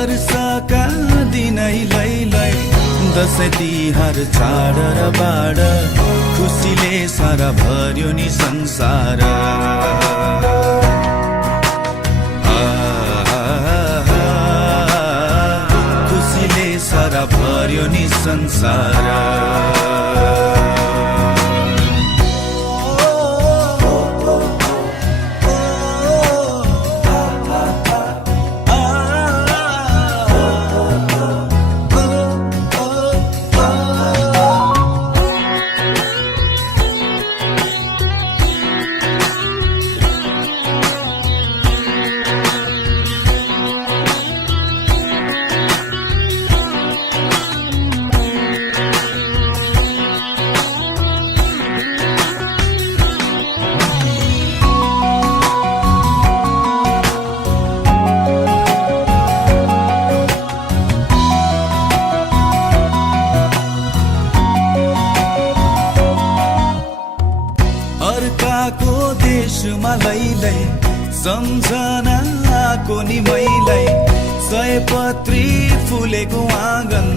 वर्षका दिनै लैलै दसैँ तिहार चाड र बाड खुसीले सारा भर्यो नि संसार खुसीले सारा भर्यो नि संसार अर्काको देशमा लैलै सम्झनाको नि मैलै सयपत्री फुलेको आँगन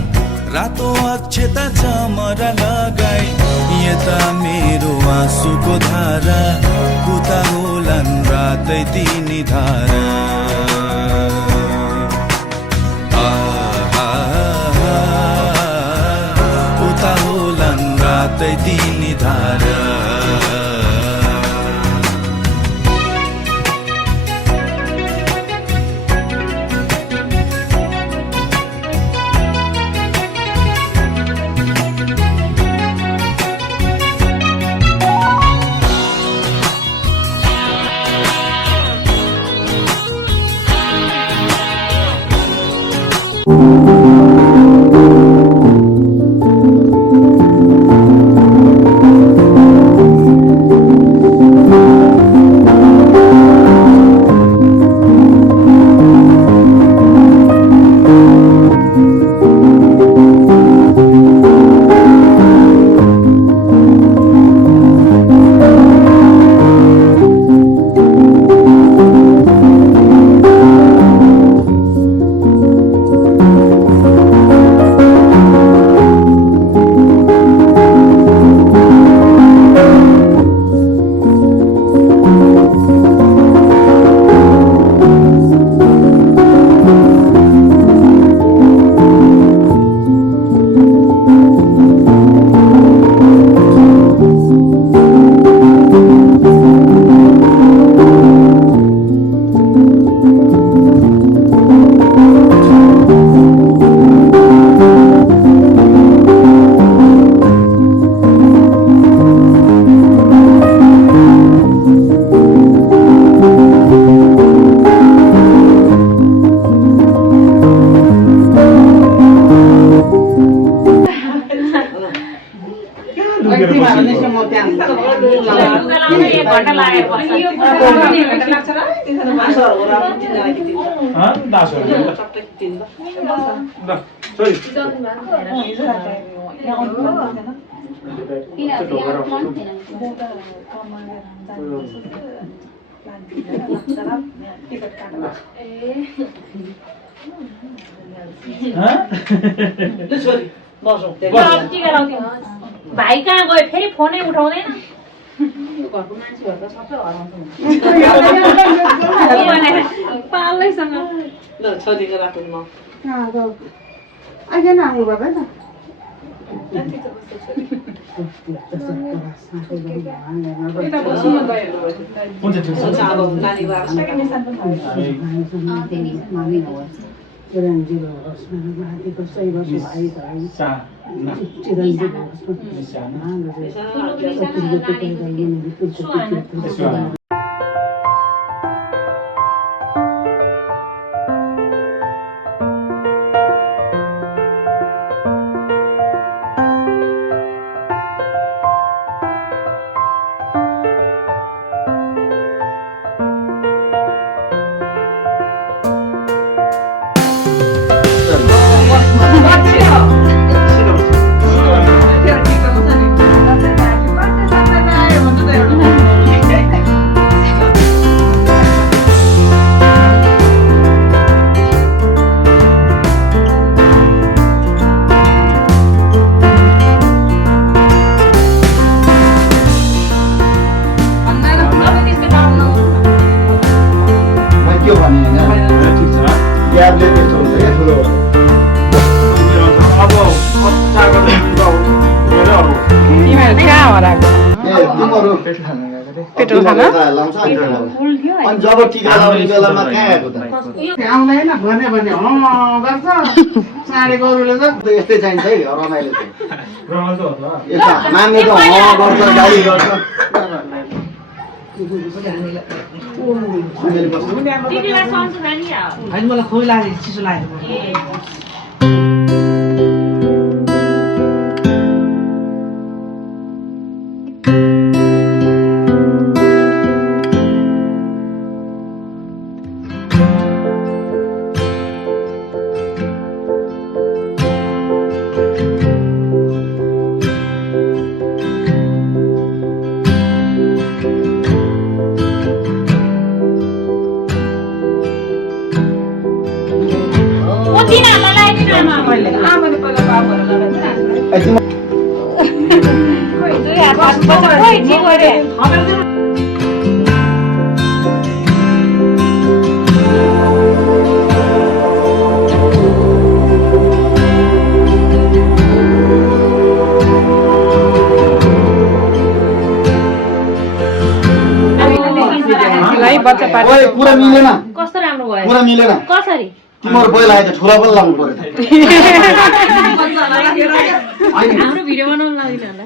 रातो अक्षता चमरा लगाई यता मेरो आँसुको धारा उता होलान् रातै तिनी धारा उता होलान् रातै तिनी धारा भाइ कहाँ गयो फेरि फोनै उठाउँदैन पालैसँग ल छोरीको राख्नु म अहिले आउनु बाबा न चिरञ्जीव होस् मेरो माथिको सही वर्ष आइरहे क्याबले त्यस्तो हुन्छ क्या ठुलो अब चार बजे अब तिमीहरू कहाँ हराएको तिमीहरू पेट्रोल खान लाउँछ अनि जब टिका लाउने बेलामा कहाँ आएको त आउँदैन भने गर्छ साँडे गोरुले त यस्तै चाहिन्छ है रमाइलो चाहिँ रमाइलो त हो यता मान्ने त गर्छ गाली गर्छ तिमीलाई सन्चो नानी होइन मलाई खोइ लाग्यो चिसो लाग्यो बच्चा पार्टी ओए पुरा मिलेन कस्तो राम्रो भयो पुरा मिलेन कसरी तिम्रो पहिला आएछ ठुला पनि लाउनु पर्यो हाम्रो भिडियो बनाउन लाग्दैन होला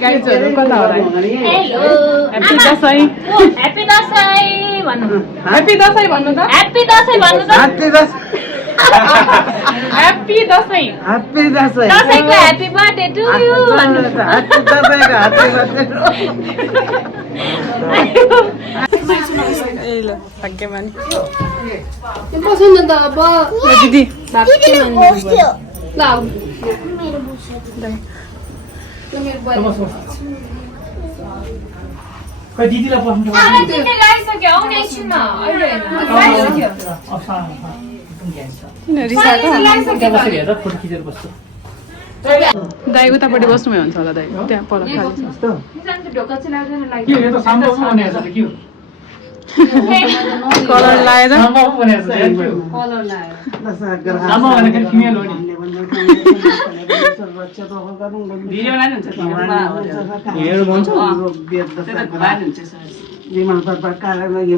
गाइजहरु कता होला hello happy Dashain happy Dashain भन्नु ह्यापी दशैं भन्नु त ह्यापी दशैं भन्नु त happy Dashain happy Dashain happy Dashain दशैंको ह्यापी बर्थडे टु यु भन्नु ह्यापी दशैंको ह्यापी बर्थडे ए ल भाग्यमानी पसन्द त अब दिदी खै दिदीलाई बस्नु तिमीले लगाइसक्यो आउने एकछिनमा अहिले लगाइसक्यो हेर फोटो खिचेर बस्छु दाइ उतापट्टि बस्नुभयो हुन्छ होला दाइ त्यहाँ पर खाली छ ढोका चाहिँ लाग्दैन के यो त सामने बनाउने छ के हो कलर लाएर आमा पो भनेको छ थ्याङ्क यू कलर लायो आमा भनेको फिमेल हो नि भिडियो विमान कार्यालय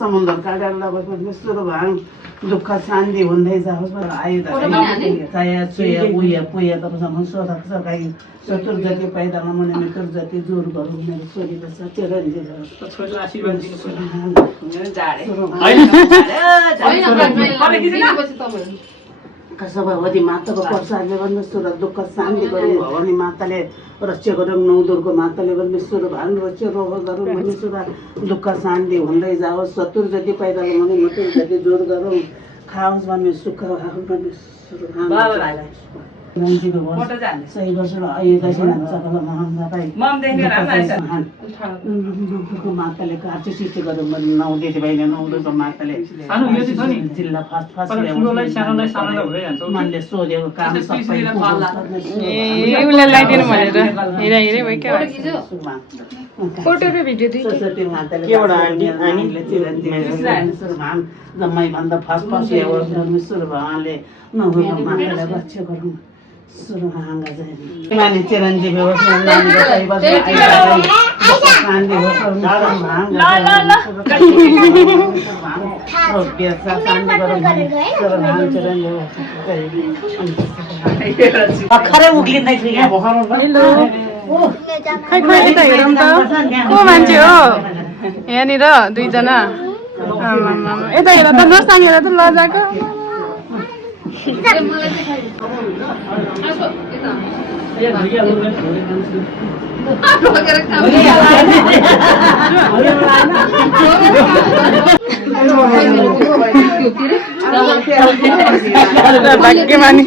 समुद्र कार्यालय सुरु भाङ दुःख शान्ति हुँदै जाओस् चाया चुया उया पुया तपाईँसँग सकाई चतुर्जति पैदा नमुने मृत्युर्जति जोर गरौँ मेरो छोरीको छ चिरञ्जीव छोरीलाई आशीर्वाद दिनु भगवती माताको प्रसादले परमेश्वर दुःख शान्ति गरौँ भवानी माताले रक्षा गरौँ नौ दुर्गा माताले परमेश्वर भान रक्षा रोग गरौँ परमेश्वर दुःख शान्ति हुँदै जाओस् चतुर जति पैदा लगाउने मृत्यु जति जोर गरौँ खाओस् भन्ने सुख परमेश्वर सही वर्ष माताले कार्य सृष्टि गरौँ नौ दिदी बहिनी नौ दुर्गा माताले जिल्ला फर्स्ट मनले सोधेको काम सबै उसलाई लगाइदिनु भनेर हेरा हेरे भयो क्या फोटो र भिडियो सरस्वती माताले जम्मैभन्दा फर्स्ट परमेश्वर भगवानले नहुँको माताले रक्षा गरौँ माने चिरञ्जीव होस् शान्ति होस् भर्खरै उक्लिँदैछु यहाँ खै खै यता हेरौँ त को मान्छे हो यहाँनिर दुईजना यता हेर त नसाङेर त लजाको भाग्यमानी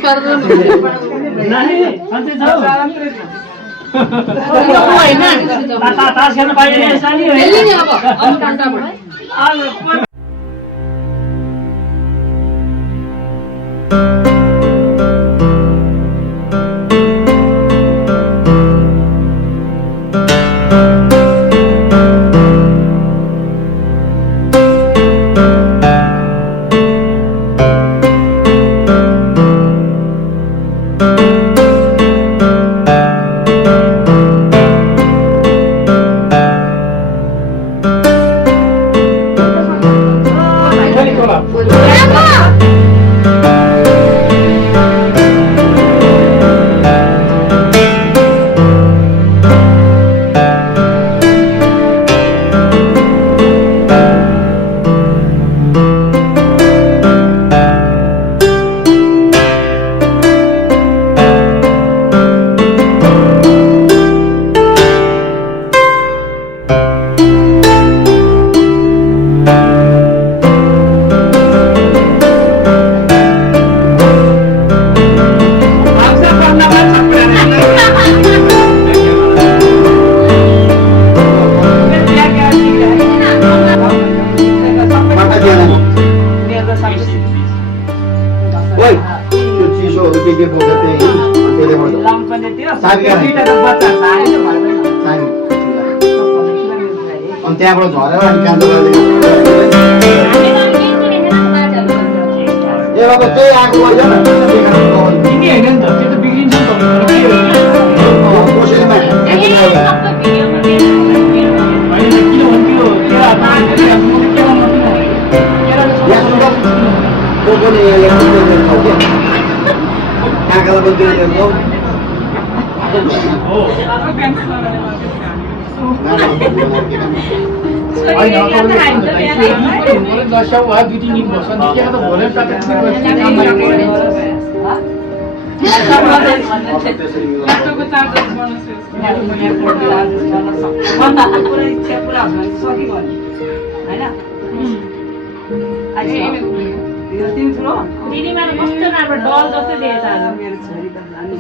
त्यहाँबाट झरेर अनि क्यान्सल गरिदिएको ए बाबा त्यही आएको भएछ न तिमी होइन नि त त्यो त बिग्रिन्छ नि त कोसेलीमा लस्याउ भयो 2-3 दिन बस्छ नि के त भोले दिदीमा कस्तो राम्रो डल जस्तै देखेछ आज मेरो छोरी त जानु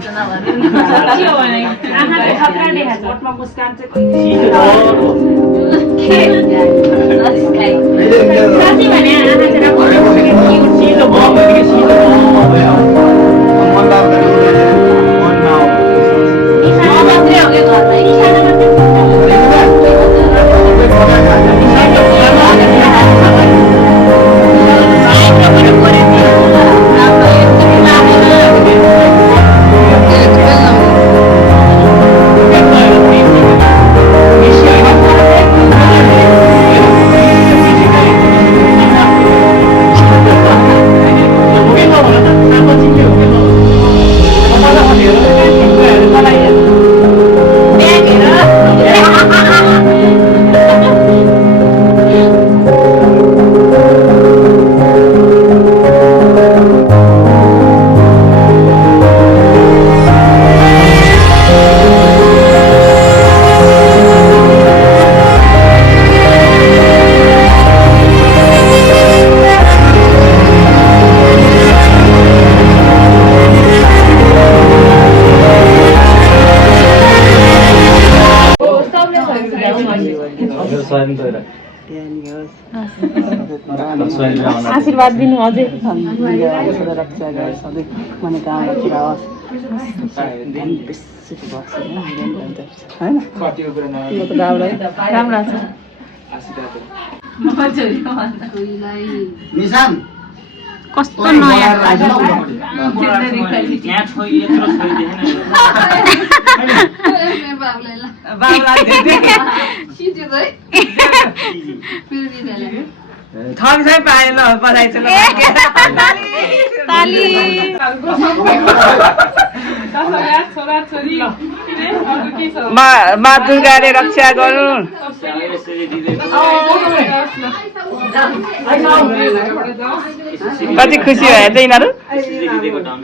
आशीर्वाद दिनु अझै रक्षा गरे सधैँ मनोकामना पुरा होस् होइन म त गाउँलाई राम्रो छ निशान कस्तो नयाँ थम्सै पाएँ ल बधाई छ ताली मा दुर्गाले रक्षा गरून् कति खुसी भयो त यिनीहरू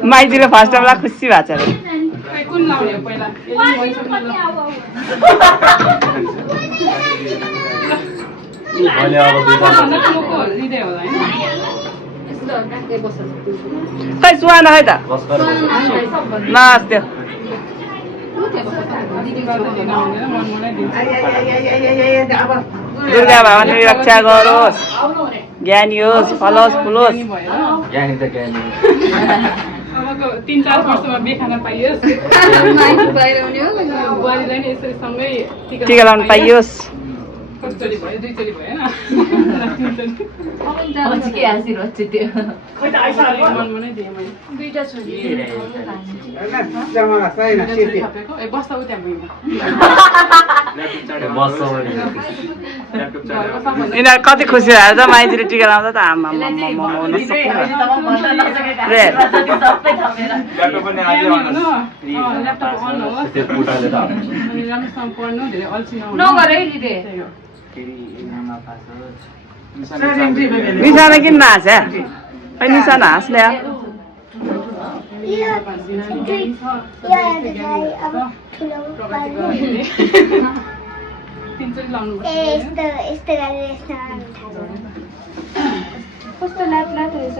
माइतीले फर्स्ट टाइमलाई खुसी भएको छ अरे कुन लाउने हो पहिला खै सुहान खै त नाच त्यो दुर्गा भवानी रक्षा गरोस् ज्ञानी होस् फलोस् फुलोस् अबको 3-4 वर्षमा बेखाना पाइयोस् बुहारीलाई नि यसरी सँगै टिका लाउनु पाइयोस् कतिचोटि भयो 2 चोटि भयो मनमा नै दिएँ मैले बस्दा उ त्यहाँ भुइँमा यिनीहरू कति खुसी भएर त माइतीले टिका लाउँदा त आमा राम्रोसँग पढ्नु धेरै अल्छी निशाना किन नाच खै निशाना हाँस्ने तीनचोटि लाउनु कस्तो लाट लाट रहेछ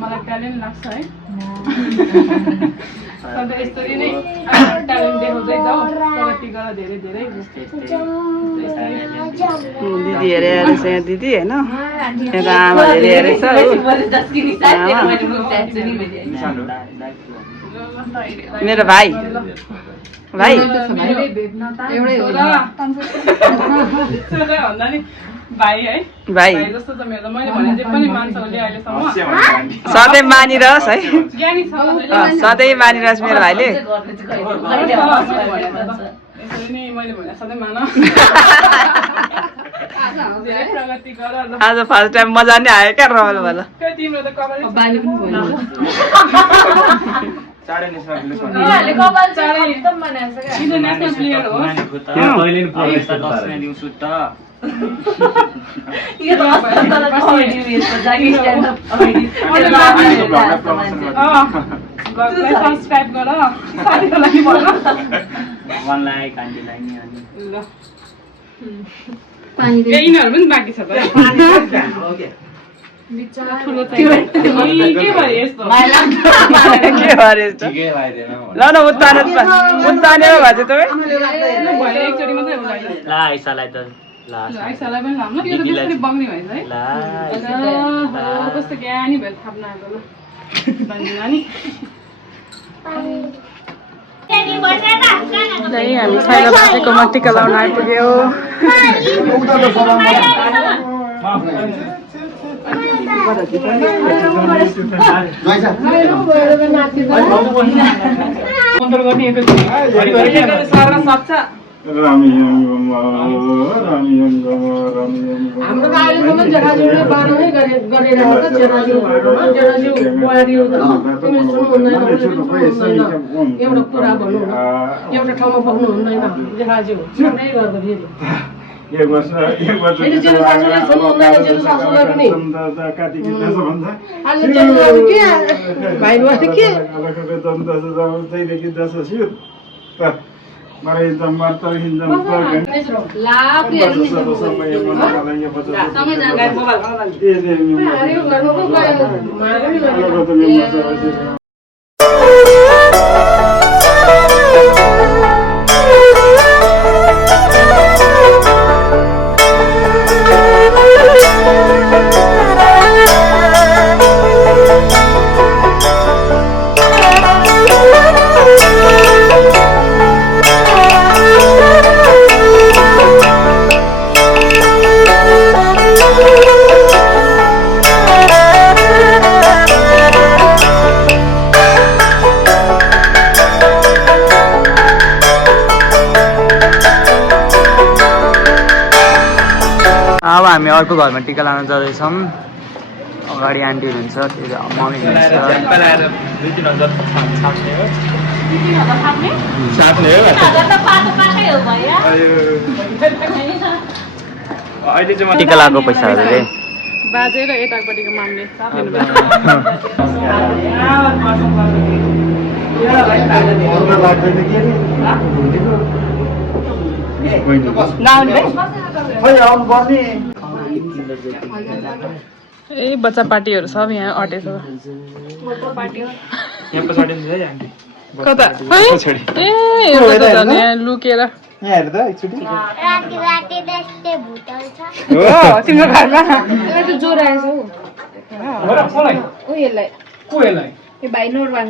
मलाई ट्यालेन्ट लाग्छ है सधैँ यसरी नै ट्यालेन्ट देखाउँदै जाऊ प्रगति गर धेरै धेरै दिदी हेरे हेरेछ यहाँ दिदी होइन यता आमा हेरे हेरेछ मेरो भाइ भाइ भन्दा नि भाइ है भाइ जस्तो त मेरो मैले भने जे पनि मान्छ उसले अहिलेसम्म सधैँ मानिरहोस् है ज्ञानी छ सधैँ मानिरहोस् मेरो भाइले यसरी नै मैले भने सधैँ मान धेरै प्रगति गर आज फर्स्ट टाइम मजा नै आयो क्या रमाइलो भयो तिम्रो त कपाल इन्टरनेसनल प्लेयर हो सब्सक्राइब गर साथीहरूलाई भन यिनीहरू पनि बाँकी छ त ठुलो चाहिँ के भयो यस्तो ल न उत्तानेर भएछ तपाईँ भयो एकचोटि मात्रै आइसालाई पनि लाउनु यो त त्यसरी बग्ने भएछ है कस्तो ज्ञानी भएर थाप्न आएको ल नानी हामी साइला बाजेकोमा टिका लाउन आइपुग्यो हाम्रो त अहिलेसम्म जेठाजुले बाह्रमै गरेर हो त जेठाजु बुहारी एउटा कुरा भन्नु एउटा ठाउँमा बस्नु हुँदैन जेठाजु नै गर्दा फेरि फेरि जेठाजुले सुन्नु हुँदैन जेठाजुलाई पनि अनि जेठाजु के भाइ बुहारी के मोबाइल अब हामी अर्को घरमा टिका लान जाँदैछौँ अगाडि आन्टी हुनुहुन्छ त्यो मम्मी हुनुहुन्छ टिका लगाएको पैसाहरू रे बाजेर यतापट्टिको मामले ए बच्चा पार्टीहरू सब यहाँ अटेछ कता ए यहाँ लुकेर तिम्रो घरमा ज्वरो आएछ यो भाइ नोरवाङ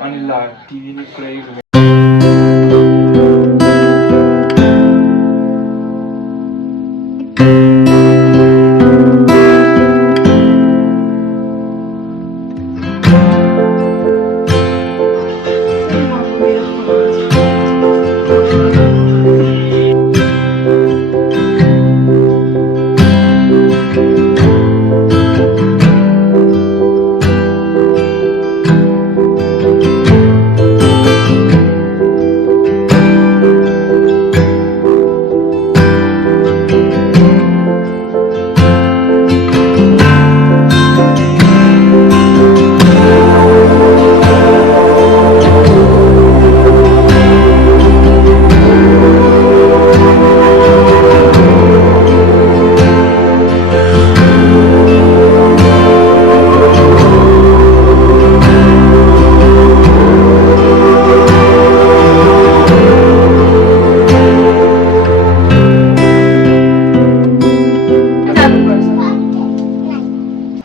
अनि